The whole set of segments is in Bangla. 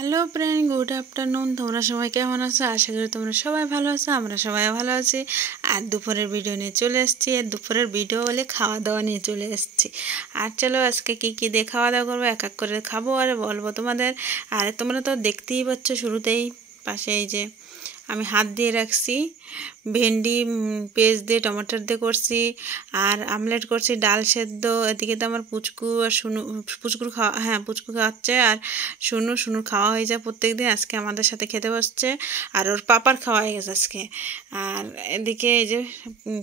Hello friend, good afternoon. তোমরা সবাই কেমন আছো? আশা করি তোমরা সবাই ভালো আছো। আমরা সবাই ভালো আছি। আর দুপুরের ভিডিও নিয়ে চলে এসেছি। আর দুপুরের ভিডিও বলে খাওয়া দাওয়া নিয়ে চলে এসেছি। আর চলো আজকে কী কী দিয়ে খাওয়া দাওয়া করবো এক এক করে খাবো আর বলবো তোমাদের। আর তোমরা তো দেখতেই পাচ্ছ শুরুতেই পাশে এই যে আমি হাত দিয়ে রাখছি ভেন্ডি পেঁয়াজ দিয়ে টমেটোর দিয়ে করছি আর আমলেট করছি, ডাল সেদ্ধ। এদিকে তো আমার পুচকু আর পুচকুর খাওয়া, পুচকু খাওয়াচ্ছে আর শুনুর খাওয়া হয়ে যায় প্রত্যেক দিন। আজকে আমাদের সাথে খেতে বসছে আর ওর পাপার খাওয়া হয়ে গেছে আজকে। আর এদিকে এই যে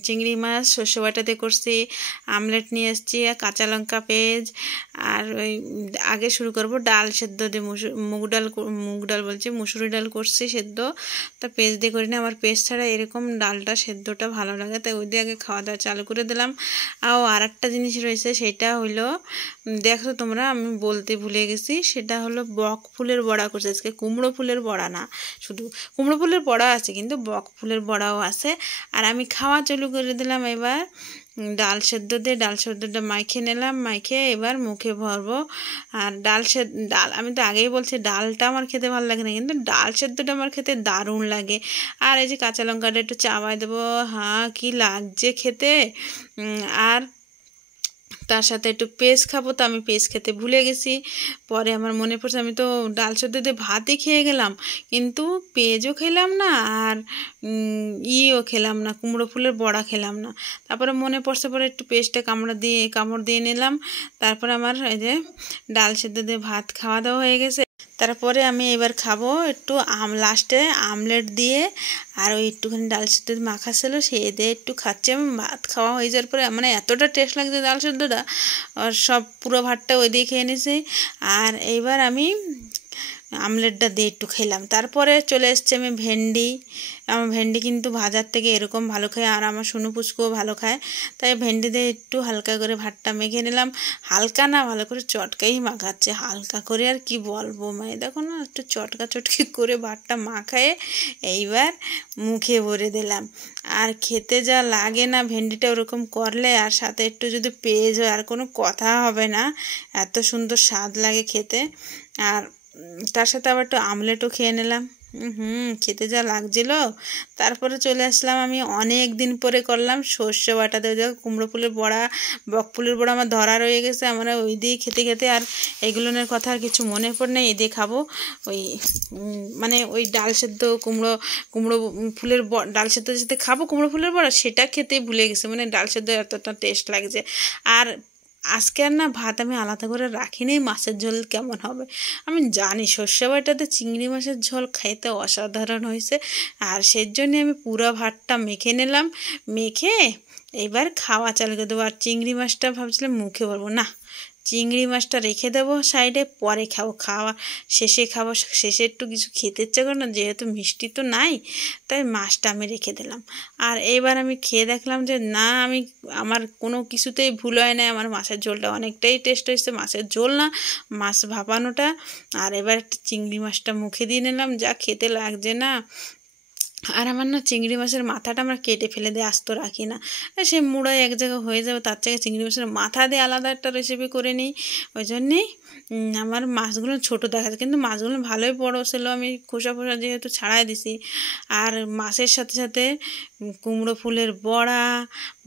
চিংড়ি মাছ সর্ষে বাটা দিয়ে করছি, আমলেট নিয়ে এসেছি, কাঁচা লঙ্কা পেঁয়াজ। আর ওই আগে শুরু করব ডাল সেদ্ধ দিয়ে, মুগ ডাল বলছি মুসুরি ডাল করছি সেদ্ধ। তা পেঁয়াজ দিয়ে করি না, আমার পেঁয়াজ ছাড়া এরকম ডালটা সেদ্ধটা ভালো লাগে, তাই ওই দিয়ে আগে খাওয়া দাওয়া চালু করে দিলাম। আর একটা জিনিস রয়েছে, সেটা হইলো দেখো তোমরা, আমি বলতে ভুলে গেছি, সেটা হলো বক ফুলের বড়া করছে আজকে। কুমড়ো ফুলের বড়া না, শুধু কুমড়ো ফুলের বড়া আছে কিন্তু বক ফুলের বড়াও আছে। আর আমি খাওয়া চালু করে দিলাম। এবার ডাল সেদ্ধ দিয়ে ডাল সেদ্ধটা মাইখে নিলাম, মাইখে এবার মুখে ভরবো। আর ডাল আমি তো আগেই বলছি ডালটা আমার খেতে ভালো লাগে না, কিন্তু ডাল সেদ্ধটা আমার খেতে দারুণ লাগে। আর এই যে কাঁচা লঙ্কাটা একটু চাবাই দেবো, কি লাগছে খেতে। আর তার সাথে একটু পেস্ট খাবো, তো আমি পেস্ট খেতে ভুলে গেছি। পরে আমার মনে পড়ছে আমি তো ডাল সেদ্ধ দিয়ে ভাতই খেয়ে গেলাম, কিন্তু পেঁয়াজও খেলাম না আর খেলাম না, কুমড়ো ফুলের বড়া খেলাম না। তারপরে মনে পড়ছে, পরে একটু পেস্টে কামড় দিয়ে নিলাম। তারপরে আমার এই যে ডাল সেদ্ধ দিয়ে ভাত খাওয়া দাওয়া হয়ে গেছে। তারপরে আমি এবার খাবো একটু লাস্টে আমলেট দিয়ে, আর ওই একটুখানি ডাল সেদ্ধ মাখা ছিল সেই দিয়ে একটু খাচ্ছি। আমি ভাত খাওয়া হয়ে যাওয়ার পরে মানে এতটা টেস্ট লাগছে ডাল সেদ্ধটা, আর সব পুরো ভাতটা ওই দিয়ে খেয়ে নিয়েছি। আর এইবার আমি আমলেটটা দিয়ে একটু খেলাম। তারপরে চলে এসছে আমি আমার ভেন্ডি কিন্তু ভাজার থেকে এরকম ভালো খায়, আর আমার সোনু পুচকুও ভালো খায়, তাই ভেন্ডি দিয়ে একটু হালকা করে ভাতটা মেখে নিলাম। হালকা না, ভালো করে চটকাই মাখাচ্ছে, হালকা করে আর কি বলবো, মানে দেখো না, একটু চটকি করে ভাতটা মাখায়ে এইবার মুখে ভরে দিলাম। আর খেতে যা লাগে না ভেন্ডিটা ওরকম করলে, আর সাথে একটু যদি পেঁয়াজ হয় আর কোনো কথা হবে না, এত সুন্দর স্বাদ লাগে খেতে। আর তার সাথে আবার একটু আমলেটও খেয়ে নিলাম। খেতে যা লাগছিল। তারপরে চলে আসলাম, আমি অনেক দিন পরে করলাম সর্ষে বাটা দিয়ে। দেখো কুমড়ো ফুলের বড়া, বক ফুলের বড়া আমার ধরা রয়ে গেছে, আমরা ওই দিয়ে খেতে আর এগুলোর কথা আর কিছু মনে পড়ে নেই। এই দিয়ে খাবো ওই মানে ওই ডাল সেদ্ধ কুমড়ো ফুলের ডাল সেদ্ধ যেতে খাবো কুমড়ো ফুলের বড়া, সেটা খেতেই ভুলে গেছে, মানে ডাল সেদ্ধ এতটা টেস্ট লাগছে। আর আজকে আর না ভাত আমি আলাদা করে রাখিনি, মাছের ঝোল কেমন হবে আমি জানি। সর্ষে বাটাতে চিংড়ি মাছের ঝোল খাইতে অসাধারণ হয়েছে, আর সেই জন্যে আমি পুরো ভাতটা মেখে নিলাম। মেখে এবার খাওয়া চালু করে দেবো। আর চিংড়ি মাছটা ভাবছিলাম মুখে ভরবো না, চিংড়ি মাছটা রেখে দেবো সাইডে, পরে খাবো শেষে একটু কিছু খেতে ইচ্ছে করে না, যেহেতু মিষ্টি তো নাই, তাই মাছটা আমি রেখে দিলাম। আর এইবার আমি খেয়ে দেখলাম যে না, আমার কোনো কিছুতেই ভুল হয় না, আমার মাছের ঝোলটা অনেকটাই টেস্ট হয়েছে, মাছের ঝোল না, মাছ ভাপানোটা। আর এবার একটা চিংড়ি মাছটা মুখে দিয়ে নিলাম, যা খেতে লাগছে না। আর আমার না চিংড়ি মাছের মাথাটা আমরা কেটে ফেলে দিয়ে আস্ত রাখি না, সে মুড়োয় এক জায়গায় হয়ে যাবে, তার থেকে চিংড়ি মাছের মাথা দিয়ে আলাদা একটা রেসিপি করে নিই। ওই জন্যেই আমার মাছগুলো ছোটো দেখা যায়, কিন্তু মাছগুলো ভালোই বড়ো ছিল, আমি খোসা যেহেতু ছাড়াই দিছি। আর মাছের সাথে সাথে কুমড়ো ফুলের বড়া,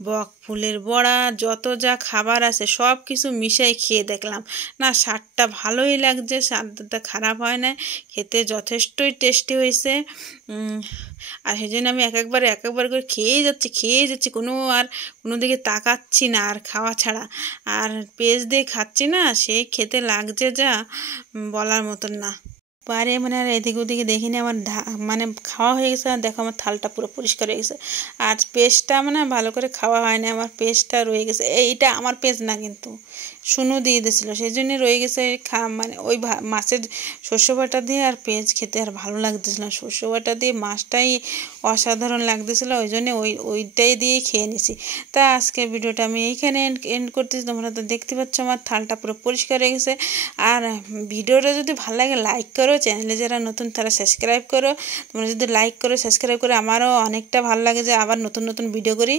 বক ফুলের বড়া, যত যা খাবার আছে সব কিছু মিশাই খেয়ে দেখলাম, না স্বাদটা ভালোই লাগছে, স্বাদটা খারাপ হয় না, খেতে যথেষ্টই টেস্টি হয়েছে। আর সেই জন্য আমি এক একবার করে খেয়েই যাচ্ছি, কোনো দিকে তাকাচ্ছি না আর খাওয়া ছাড়া। আর পেঁয়াজ দিয়ে খাচ্ছি না, সেই খেতে লাগছে যা বলার মতন না পারে। মানে আর এদিকে ওদিকে দেখিনি, আমার মানে খাওয়া হয়ে গেছে। আর দেখো আমার থালটা পুরো পরিষ্কার হয়ে গেছে। আর পেস্টটা মানে ভালো করে খাওয়া হয় না, আমার পেস্টটা রয়ে গেছে। এইটা আমার পেস্ট না, কিন্তু শুনু দিয়ে দিয়েছিলো, সেই জন্যই রয়ে গেছে। মানে ওই মাছের সর্ষে বাটা দিয়ে আর পেঁয়াজ খেতে আর ভালো লাগতেছিল না, সর্ষে বাটা দিয়ে মাছটাই অসাধারণ লাগতেছিলো, ওই জন্যে ওইটাই দিয়েই খেয়ে নিছি। তা আজকের ভিডিওটা আমি এইখানে এন্ড করতেছি। তোমরা তো দেখতে পাচ্ছ আমার থালটা পুরো পরিষ্কার হয়ে গেছে। আর ভিডিওটা যদি ভালো লাগে লাইক করো, চ্যানেলে যারা নতুন তারা সাবস্ক্রাইব করো। তোমরা যদি লাইক করো সাবস্ক্রাইব করো, আমারও অনেকটা ভালো লাগে যে আবার নতুন ভিডিও করি।